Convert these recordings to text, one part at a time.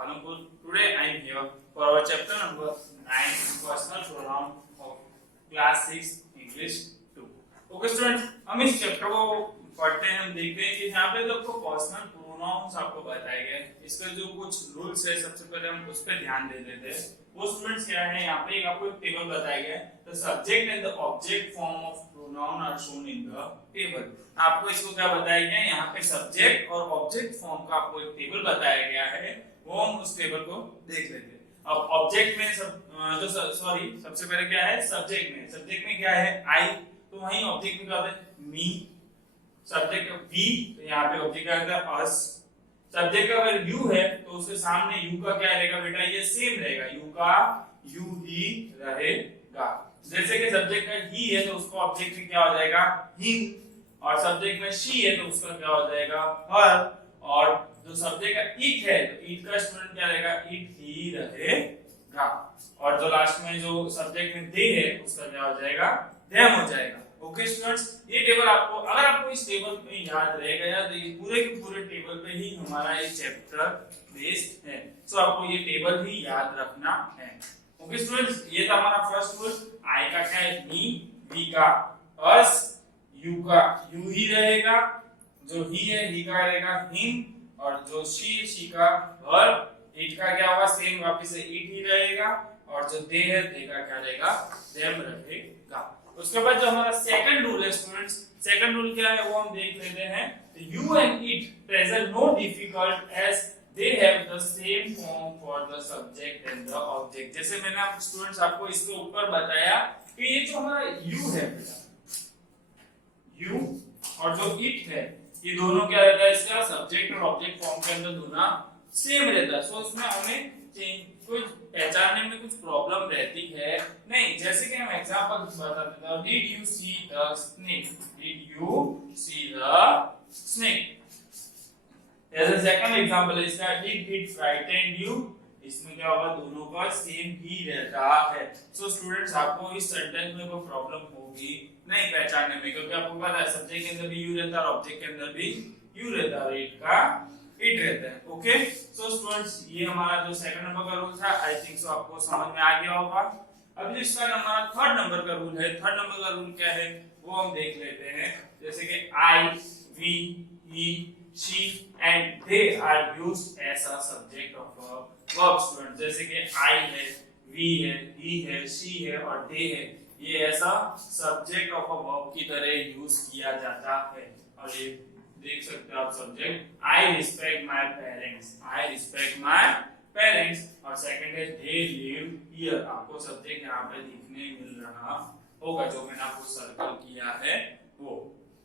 Palanpur. Today I am here for our chapter number 9, personal pronoun of class 6 English 2. Okay students, हम इस chapter को पढ़ते हैं, हम देखते हैं कि यहाँ पे तो आपको पर्सनल प्रोनाउंस आपको बताए गए, इसके जो कुछ रूल्स है सबसे पहले हम उस पर ध्यान दे देते हैं। वो स्टूडेंट्स क्या है, यहाँ पे आपको एक टेबल बताया गया है, the subject and the object form of pronoun are shown in the table. आपको इसको क्या बताया गया है, यहाँ पे सब्जेक्ट और ऑब्जेक्ट फॉर्म का आपको एक टेबल बताया गया है, वो हम उस टेबल को देख लेते हैं। अब ऑब्जेक्ट में सबसे पहले क्या है, सब्जेक्ट में क्या है आई, तो वहीं ऑब्जेक्ट में क्या होता है मी, सब्जेक्ट वी, तो यहाँ पे ऑब्जेक्ट क्या होता है अस। सब्जेक्ट का अगर यू है तो उसके सामने यू का क्या रहेगा बेटा, ये सेम रहेगा, यू का यू ही रहेगा। जैसे कि सब्जेक्ट का ही है तो उसका ऑब्जेक्ट में क्या हो जाएगा हिम, और सब्जेक्ट में शी है तो उसका क्या हो जाएगा हर, और जो सब्जेक्ट का इट है तो इट का स्टूडेंट क्या रहेगा, इट ही रहेगा, और जो लास्ट में जो सब्जेक्ट में दे है उसका क्या हो जाएगा, देम हो जाएगा। ओके स्टूडेंट्स, ये टेबल आपको, अगर आपको इस टेबल में याद रह गया तो ये पूरे के पूरे टेबल पे ही हमारा ये चैप्टर बेस्ड है, सो आपको ये टेबल ही याद रखना है। ओके स्टूडेंट्स, ये था हमारा फर्स्ट रूल। आई का क्या है मी, वी का अस, यू का यू ही रहेगा, जो ही है ही का रहेगा हिम, और जो शी का हर, इट का क्या होगा सेम वापस से इट ही रहेगा, और जो दे है दे का क्या रहेगा देम रहेगा। उसके बाद जो हमारा सेकंड रूल है स्टूडेंट्स, सेकंड रूल क्या है वो हम देख लेते हैं। You and it present no difficult as they have the same form for the subject and the object. जैसे मैंने आप स्टूडेंट्स आपको इसके ऊपर बताया कि ये जो हमारा यू है बेटा, यू और जो इट है, ये दोनों क्या रहता है, इसका सब्जेक्ट और ऑब्जेक्ट फॉर्म के अंदर दोनों सेम रहता है। सो इसमें हमें कुछ पहचानने में कुछ प्रॉब्लम रहती है नहीं। जैसे कि हम एग्जांपल बता देते हैं, did you see the snake, did you see the snake. जैसे सेकंड एग्जांपल है इसका, डिड इट फ्राइटेन यू, इसमें क्या होगा दोनों का सेम ही रहता है। सो स्टूडेंट्स, आपको इस सेंटेंस में कोई प्रॉब्लम होगी नहीं पहचानने में, क्योंकि आपको पता है सब्जेक्ट के अंदर भी यू रहता है और ऑब्जेक्ट के अंदर भी यू रहता है, इट का इट रहता है। ओके, सो स्टूडेंट्स, ये हमारा जो सेकंड नंबर का रूल था, आई थिंक सो आपको समझ में आ गया होगा। अब जो इसका हमारा थर्ड नंबर का रूल है, थर्ड नंबर का रूल क्या है वो हम देख लेते हैं। जैसे कि I, we, he, she and they are used as a subject of a verb student. जैसे कि आई है, वी है, ही है, शी है और दे है, ये ऐसा सब्जेक्ट ऑफ अ वर्ब की तरह यूज किया जाता है। और ये देख सकते हो आप subject, I respect my parents, I respect my parents, और सेकंड है दे लिव हियर। आपको सब्जेक्ट यहाँ पे दिखने मिल रहा होगा, जो मैंने आपको सर्कल किया है वो।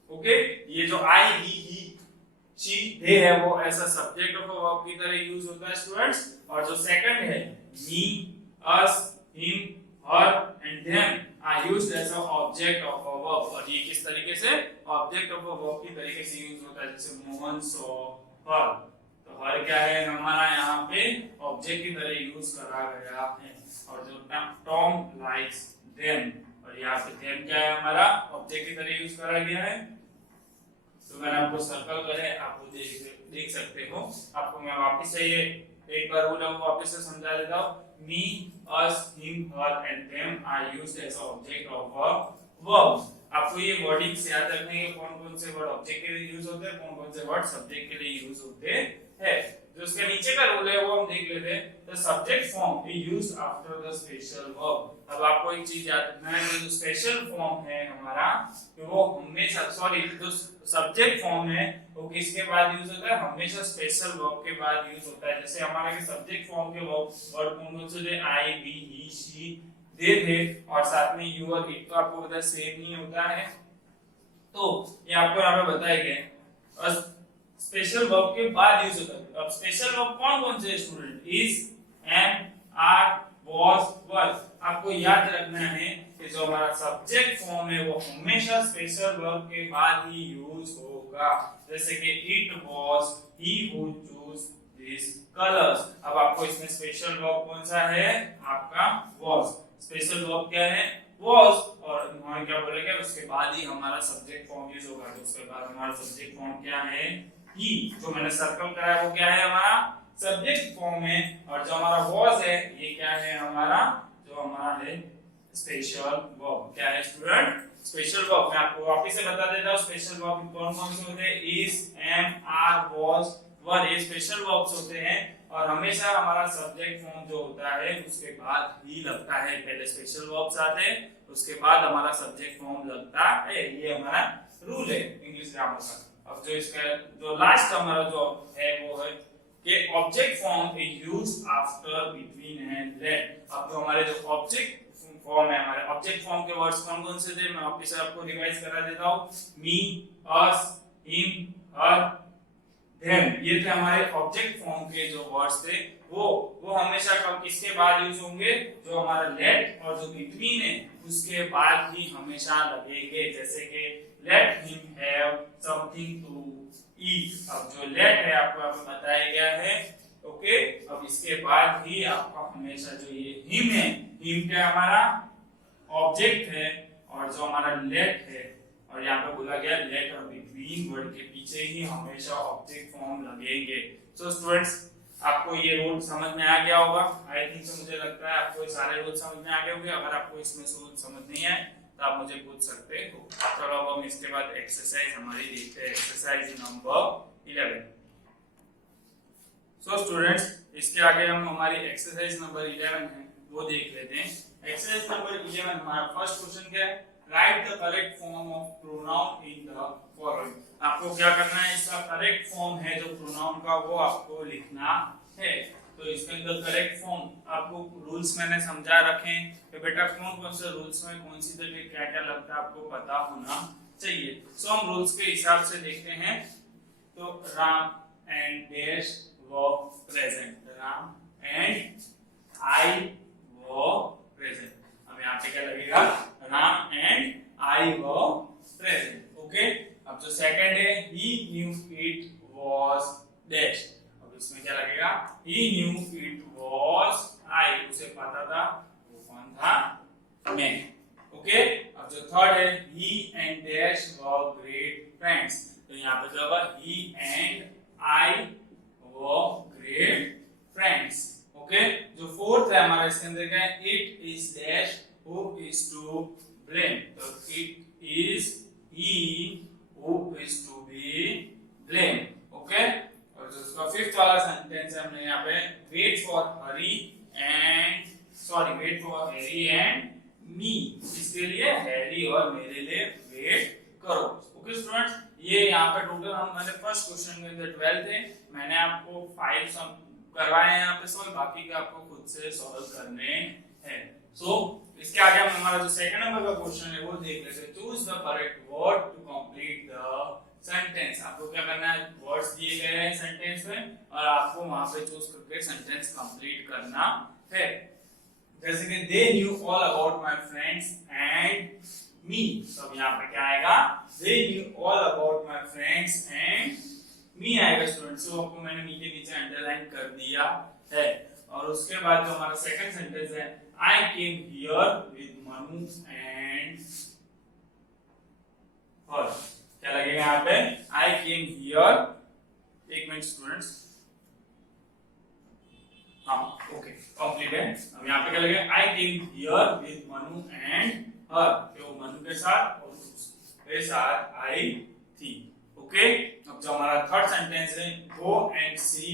ओके, ये जो आई, ही, शी, दे है वो ऐसा सब्जेक्ट ऑफ अ वर्ब की तरह यूज होता है स्टूडेंट्स। और जो सेकंड है me, us, him, her and them are used as a object of a verb, और ये किस तरीके से ऑब्जेक्ट ऑफ अ वर्ब की तरीके से यूज होता है। जैसे मोहन सॉ हर, तो हर क्या है हमारा यहाँ पे ऑब्जेक्ट की तरह यूज करा गया है। और जो टॉम लाइक्स देम, और यहाँ पे देम क्या है हमारा ऑब्जेक्ट की तरह यूज करा गया है। तो मैंने आपको सर्कल करे, आपको देख सकते हो। आपको मैं वापस से ये एक बार रूल वापस से समझा देता हूँ। Me, us, him, her and them are used as an object of a verb। आपको ये वर्डिंग्स याद रखने के कौन कौन से वर्ड ऑब्जेक्ट के लिए यूज होते हैं, कौन कौन से वर्ड सब्जेक्ट के लिए यूज होते हैं। जो उसके नीचे का रूल है वो हम देख लेते हैं। The subject form is used after the special verb. अब आपको एक चीज याद रखना है, जो स्पेशल फॉर्म है हमारा, तो वो हमेशा जो सब्जेक्ट फॉर्म है वो किसके बाद यूज होता है, हमेशा स्पेशल वर्ब के बाद यूज होता है। जैसे हमारा के सब्जेक्ट फॉर्म के वर्ड कौन कौन से थे, आई, वी, ही, शी, दे थे, और साथ में यू और इट, तो आपको पता है सेम नहीं होता है। तो ये आपको यहाँ पे बताया गया है स्पेशल वर्ब के बाद यूज होता है। अब स्पेशल वर्ब कौन कौन से student, is, am, are, was, were. आपको याद रखना है कि जो हमारा सब्जेक्ट फॉर्म है वो हमेशा स्पेशल वर्ब के बाद ही यूज होगा। जैसे कि it was he who choose this colours. अब आपको इसमें स्पेशल वर्ब कौन सा है, आपका वाज। स्पेशल वर्ब क्या है, वाज, और वहां क्या बोलेगा उसके बाद ही हमारा सब्जेक्ट फॉर्म यूज होगा। तो उसके बाद हमारा सब्जेक्ट फॉर्म क्या है, ही। जो मैंने सर्कल कराया वो क्या है हमारा सब्जेक्ट फॉर्म है और जो हमारा was है ये क्या है हमारा, जो हमारा है स्पेशल वर्ब। क्या है स्टूडेंट? Special verb. मैं आपको वापस से बता देता हूँ स्पेशल वर्ब कौन कौन से होते हैं। इज, एम, आर, वाज, वर, ये स्पेशल वर्ब्स होते हैं और हमेशा हमारा सब्जेक्ट फॉर्म जो होता है उसके बाद ही लगता है। पहले स्पेशल वर्ब्स आते हैं उसके बाद हमारा सब्जेक्ट फॉर्म लगता है। ये हमारा रूल है इंग्लिश ग्रामर का। अब जो इसका जो लास्ट हमारा जो है वो है कि object form is used after, between and let. अब जो हमारे जो ऑब्जेक्ट फॉर्म है, हमारे ऑब्जेक्ट फॉर्म के वर्ड्स कौन कौन से थे मैं वापस आपको रिवाइज करा देता हूँ। मी, अस, हिम, हर, देम, ये थे हमारे ऑब्जेक्ट फॉर्म के जो वर्ड्स थे। वो हमेशा कब किसके बाद यूज होंगे? जो हमारा लेट और जो बिटवीन है उसके बाद ही हमेशा लगेंगे। जैसे कि let him have something to eat. अब जो लेट है आपको यहाँ पे बताया गया है, ओके। अब इसके बाद ही आपका हमेशा जो ये हिम है, हिम क्या हमारा ऑब्जेक्ट है और जो हमारा लेट है और यहाँ पे बोला गया लेट और बिटवीन वर्ड के पीछे ही हमेशा ऑब्जेक्ट फॉर्म लगेंगे। सो स्टूडेंट्स आपको ये रूल समझ में आ गया होगा। आई थिंक तो मुझे लगता है आपको ये सारे रूल समझ में आ गए होंगे। अगर आपको इसमें से रूल समझ नहीं आए तो आप मुझे पूछ सकते हो। चलो अब हम इसके बाद एक्सरसाइज हमारी देखते हैं। Exercise number 11। सो स्टूडेंट्स इसके आगे हम हमारी एक्सरसाइज नंबर 11 है वो देख लेते हैं। एक्सरसाइज नंबर 11 हमारा फर्स्ट क्वेश्चन क्या है? Right the correct form of pronoun in the following. आपको क्या करना है? इसका करेक्ट फॉर्म है जो प्रोनाउन का वो आपको लिखना है। तो इसके अंदर करेक्ट फॉर्म आपको रूल्स मैंने समझा रखे हैं कि बेटा कौन कौन से रूल्स में कौन सी जगह क्या क्या लगता है आपको पता होना चाहिए। सो हम रूल्स के हिसाब से देखते हैं। तो राम एंड डैश वो प्रेजेंट, राम एंड आई वो प्रेजेंट। अब यहाँ पे क्या लगेगा? राम एंड आई वो प्रेजेंट, ओके। अब जो सेकंड है he knew it was dash। अब इसमें क्या लगेगा? he knew it was I, उसे पता था वो कौन था? मैं, ओके। अब जो थर्ड है he and dash were great friends। तो यहाँ पे क्या होगा? he and I were great friends, okay. जो फोर्थ है हमारा इसके अंदर क्या है? It is dash who is to blame. तो it is he who is to be blame, okay. और जो इसका फिफ्थ वाला सेंटेंस है हमने यहाँ पे wait for Harry and me. इसके लिए हैरी और मेरे लिए वेट करो, ओके स्टूडेंट्स। ये यहाँ पे टोटल मैंने फर्स्ट क्वेश्चन के अंदर 12 थे। मैंने आपको 5 सम करवाए हैं यहाँ पे सॉल्व, बाकी का आपको खुद से सॉल्व करने हैं। सो इसके आगे हम हमारा जो सेकंड नंबर का क्वेश्चन है वो देख लेते हैं। Choose the correct word to complete the sentence. आपको क्या करना है? वर्ड्स दिए गए हैं सेंटेंस में और आपको वहां पे चूज करके सेंटेंस कंप्लीट करना है। जैसे कि they knew all about my friends and me. तो यहाँ पे क्या आएगा? They knew all about my friends and me आएगा स्टूडेंट्स। तो आपको मैंने नीचे नीचे अंडरलाइन कर दिया है। और उसके बाद जो हमारा सेकंड सेंटेंस है I came here with Manu and her. क्या लगेगा यहाँ पे? आई केम हियर, एक मिनट स्टूडेंट्स, हाँ ओके कंप्लीट है। अब यहाँ पे क्या लगेगा? I came here with Manu and her. तो मनु के साथ और उसके साथ आई थी, ओके। अब जो हमारा थर्ड सेंटेंस है go and see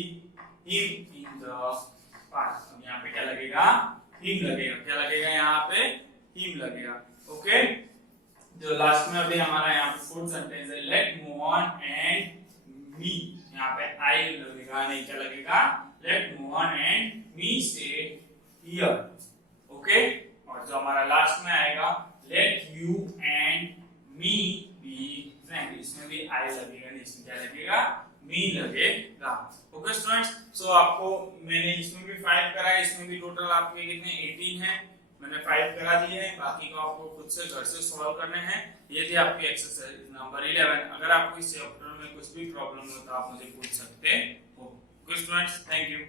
him in the park. अब यहाँ पे क्या लगेगा? हिम लगेगा। क्या लगेगा यहाँ पे? हिम लगेगा, ओके। जो लास्ट में अभी हमारा यहाँ पे फोर्थ सेंटेंस है लेट मोहन एंड मी। यहाँ पे आई लगेगा, नहीं क्या लगेगा? Let Mohan and me stay here, okay. और जो हमारा लास्ट में आएगा let you and me be friend. इसमें भी आई लगेगा, नहीं इसमें क्या लगेगा? मी लगेगा, ओके स्टूडेंट्स। सो आपको मैंने इसमें भी 5 करा है, इसमें भी टोटल आपके कितने 18 हैं। मैंने 5 करा दिए हैं, बाकी को आपको खुद से घर से सॉल्व करने हैं। ये थी आपकी एक्सरसाइज नंबर 11। अगर आपको इस चैप्टर में कुछ भी प्रॉब्लम हो तो आप मुझे पूछ सकते हो, ओके स्टूडेंट्स। Thank you.